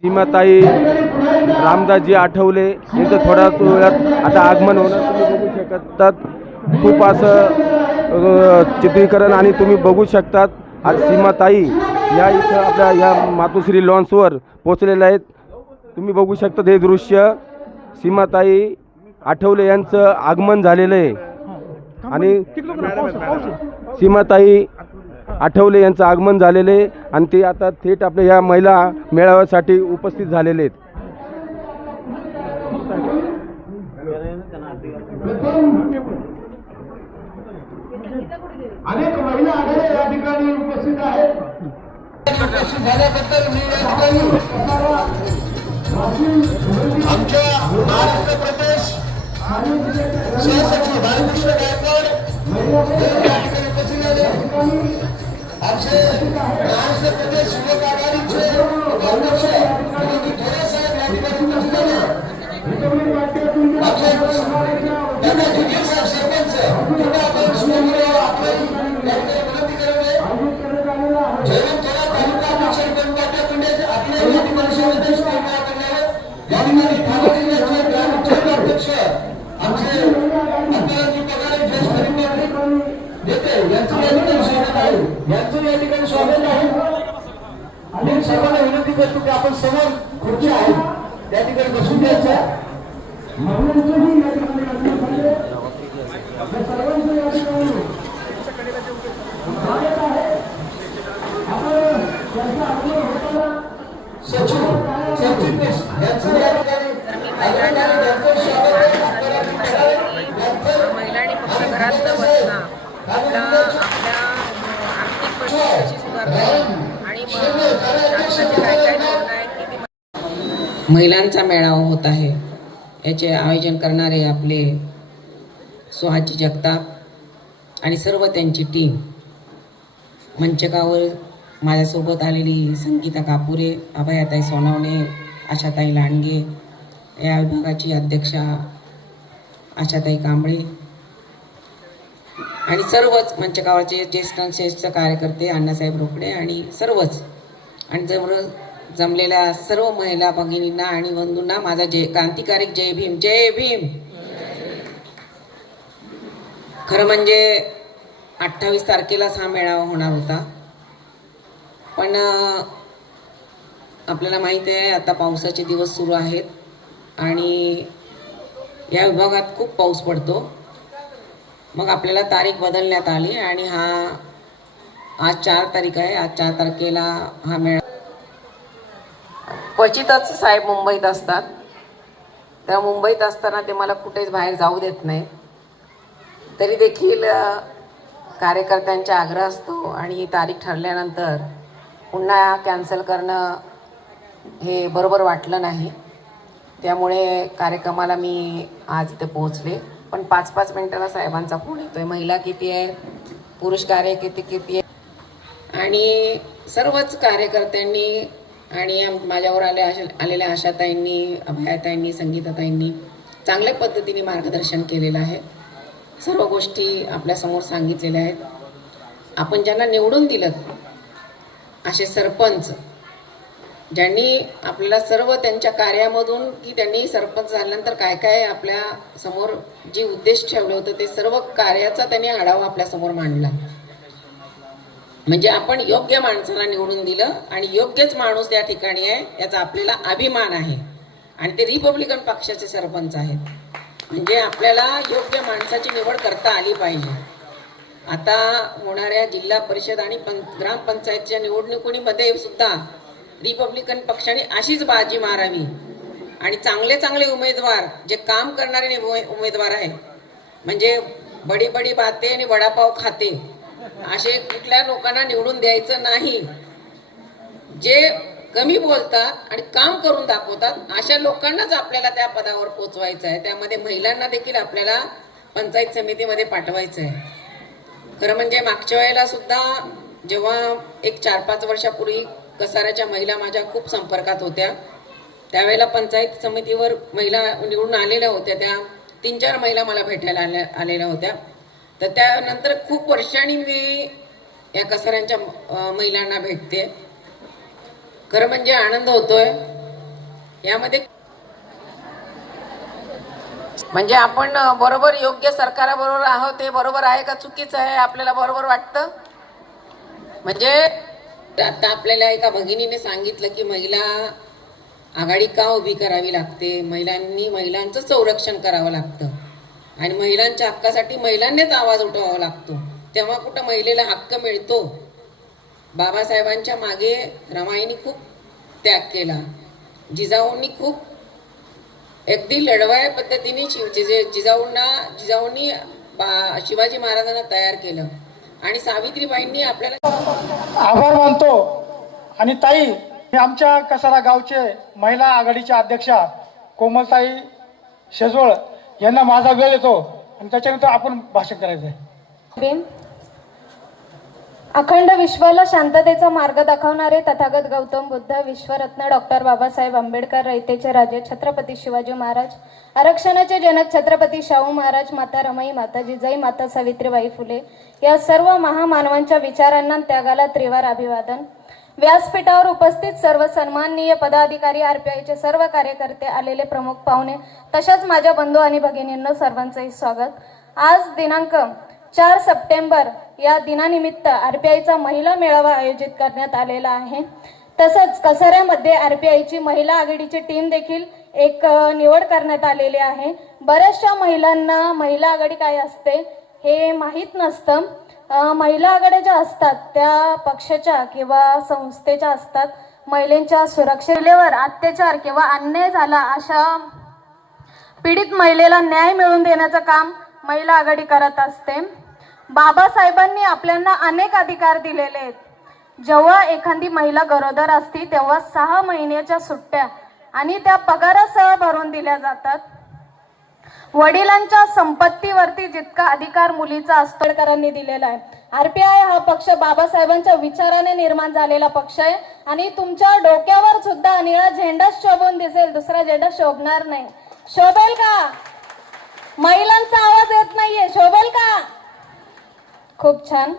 सीमाताई रामदासजी आठवले यांचं थोड्या वेळात आता आगमन होणं तुम्ही बघू शकतात. खूप असं चित्रीकरण आणि तुम्ही बघू शकतात. आज सीमाताई या इथं आपल्या या मातोश्री लॉन्सवर पोचलेल्या आहेत. तुम्ही बघू शकता हे दृश्य. सीमाताई आठवले यांचं आगमन झालेलं आहे. आणि सीमाताई आठवले यांचं आगमन झालेले आहे आणि ते आता थेट आपल्या या महिला मेळाव्यासाठी उपस्थित झालेले आहेत. अनेक महिला आघाड्या या ठिकाणी उपस्थित आहेत. उपस्थित झाल्याबद्दल मी या ठिकाणी आमच्या महाराष्ट्र प्रदेश सहसचिव बालकृष्ण गायकवाड या ठिकाणी उपस्थित झाले आमचे महाराष्ट्र प्रदेश युवक आघाडीचे अध्यक्ष विनोदी ढोरे साहेब या ठिकाणी उपस्थित झाले आमचे दादा जुगे साहेब सरपंच पुन्हा आपण सुनेमुळे आपण या ठिकाणी विनंती करणे जयवंत थोडा तालुका अध्यक्ष विनोद पाटील पुणे आपल्या या ठिकाणी शहराध्यक्ष निर्णय करणार या ठिकाणी ठाणे जिल्ह्याचे ग्रामपंचायत अध्यक्ष आमचे अंतराजी पगारे नेते यांचं या ठिकाणी स्वागत आहे. यांचं या ठिकाणी स्वागत आहे. आणि सर्वांना विनंती करतो की आपण समोर खुर्च्या आहेत त्या ठिकाणी बसून द्यायच्या सचिव सरचिटणीस यांचं या ठिकाणी आपल्या आर्थिक आणि शासनाचे काय काय निर्णय महिलांचा मेळावा होत आहे. याचे आयोजन करणारे आपले सुहाची जगताप आणि सर्व त्यांची टीम मंचकावर माझ्यासोबत आलेली संगीता कापुरे अभयाताई सोनावणे आशाताई लांडगे या विभागाची अध्यक्षा आशाताई कांबळे आणि सर्वच मंचकावरचे ज्येष्ठ श्रेष्ठ कार्यकर्ते अण्णासाहेब रोकडे आणि सर्वच. आणि जवळ जमलेल्या सर्व महिला भगिनींना आणि बंधूंना माझा जय क्रांतिकारी जय भीम जय भीम. खरं म्हणजे अठ्ठावीस तारखेलाच हा मेळावा होणार होता. पण आपल्याला माहीत आहे आता पावसाचे दिवस सुरू आहेत आणि या विभागात खूप पाऊस पडतो. मग आपल्याला तारीख बदलण्यात आली आणि हा आज चार तारीख आहे. आज चार तारखेला हा मेळा क्वचितच साहेब मुंबईत असतात. त्या मुंबईत असताना ते मला कुठेच बाहेर जाऊ देत नाही तरी देखील कार्यकर्त्यांचा आग्रह असतो आणि ही तारीख ठरल्यानंतर पुन्हा कॅन्सल करणं हे बरोबर वाटलं नाही. त्यामुळे कार्यक्रमाला मी आज इथे पोहोचले. पण पाच पाच मिनिटाला साहेबांचा फोन येतोय. महिला किती आहे? पुरुष कार्यकर्ते किती आहे? आणि सर्वच कार्यकर्त्यांनी आणि माझ्यावर आल्या आशा- आलेल्या आशाताईंनी अभयाताईंनी संगीताताईंनी चांगल्या पद्धतीने मार्गदर्शन केलेलं आहे. सर्व गोष्टी आपल्यासमोर सांगितलेल्या आहेत. आपण ज्यांना निवडून दिलं असे सरपंच ज्यांनी आपल्याला सर्व त्यांच्या कार्यामधून की त्यांनी सरपंच झाल्यानंतर काय काय आपल्यासमोर जे उद्देश ठेवलं होतं ते सर्व कार्याचा त्यांनी आढावा आपल्यासमोर मांडला. म्हणजे आपण योग्य माणसाला निवडून दिलं आणि योग्यच माणूस त्या ठिकाणी आहे याचा आपल्याला अभिमान आहे. आणि ते रिपब्लिकन पक्षाचे सरपंच आहेत. म्हणजे आपल्याला योग्य माणसाची निवड करता आली पाहिजे. आता होणाऱ्या जिल्हा परिषद आणि पं ग्रामपंचायतच्या निवडणुकीमध्ये सुद्धा रिपब्लिकन पक्षाने अशीच बाजी मारावी. आणि चांगले चांगले उमेदवार जे काम करणारे उमेदवार आहे म्हणजे बडी बडी बाते आणि वडापाव खाते. असे कुठल्या लोकांना निवडून द्यायचं नाही. जे कमी बोलतात आणि काम करून दाखवतात अशा लोकांनाच आपल्याला त्या पदावर पोचवायचं आहे. त्यामध्ये महिलांना देखील आपल्याला पंचायत समितीमध्ये पाठवायचं आहे. खरं म्हणजे मागच्या वेळेला सुद्धा जेव्हा एक चार पाच वर्षापूर्वी कसाऱ्याच्या महिला माझ्या खूप संपर्कात होत्या. त्यावेळेला पंचायत समितीवर महिला निवडून आलेल्या होत्या. त्या तीन चार महिला मला भेटायला आल्या आलेल्या होत्या. तर त्यानंतर खूप वर्षांनी मी या कसाऱ्यांच्या महिलांना भेटते. खरं म्हणजे आनंद होतोय. यामध्ये म्हणजे आपण बरोबर योग्य सरकाराबरोबर आहोत ते बरोबर आहे का चुकीचं आहे आपल्याला बरोबर वाटतं? म्हणजे आता आपल्याला एका भगिनीने सांगितलं की महिला आघाडी का उभी करावी लागते? महिलांनी महिलांचं संरक्षण करावं लागतं. आणि महिलांच्या हक्कासाठी महिलांनीच आवाज उठवावा लागतो. तेव्हा कुठं महिलेला हक्क मिळतो? बाबासाहेबांच्या मागे रमाईने खूप त्याग केला. जिजाऊंनी खूप अगदी लढवाया पद्धतीने शिव- जिजे जिजाऊंना जिजाऊंनी बा- शिवाजी महाराजांना तयार केलं. आणि सावित्रीबाईंनी आपल्याला आभार मानतो. आणि ताई हे आमच्या कसारा गावचे महिला आघाडीच्या अध्यक्षा कोमलताई शेजवळ यांना माझा वेळ येतो. आणि त्याच्यानंतर आपण भाषण करायचं आहे अखंड विश्वाला शांततेचा मार्ग दाखवणारे तथागत गौतम बुद्ध विश्वरत्न डॉक्टर बाबासाहेब आंबेडकर रयतेचे राजे छत्रपती शिवाजी महाराज आरक्षणाचे जनक छत्रपती शाहू महाराज माता रमाई माता जिजाई माता सावित्रीबाई फुले या सर्व महामानवांच्या विचारांना त्यागाला त्रिवार अभिवादन. व्यासपीठावर उपस्थित सर्व सन्माननीय पदाधिकारी आरपीआयचे सर्व कार्यकर्ते आलेले प्रमुख पाहुणे तशाच माझ्या बंधू आणि भगिनींनो सर्वांचंही स्वागत. आज दिनांक चार सप्टेंबर या दिनानिमित्त आर पी आयचा महिला मेळावा आयोजित करण्यात आलेला आहे. तसंच कसाऱ्यामध्ये आयची महिला आघाडीची टीम देखील एक निवड करण्यात आलेली आहे. बऱ्याचशा महिलांना महिला आघाडी काय असते हे माहीत नसतं. महिला आघाड्या ज्या असतात त्या पक्षाच्या किंवा संस्थेच्या असतात. महिलांच्या सुरक्षेवर अत्याचार किंवा अन्याय झाला अशा पीडित महिलेला न्याय मिळवून देण्याचं काम महिला आघाडी करत असते. बाबासाहेबांनी आपल्याला अनेक अधिकार दिलेले आहेत. जेव्हा एखादी महिला गरोदर असती तेव्हा सहा महिन्याच्या सुट्ट्या आणि त्या पगारासह भरून दिल्या जातात. वडिलांच्या संपत्तीवरती जितका अधिकार मुलीचा आंबेडकरांनी दिलेला आहे. आरपीआय हा पक्ष बाबासाहेबांच्या विचाराने निर्माण झालेला पक्ष आहे आणि तुमच्या डोक्यावर सुद्धा निळा झेंडा शोभून दिसेल दुसरा झेंडा शोभणार नाही. शोभेल का? महिलांचा आवाज येत नाहीये. शोभेल का? खूप छान.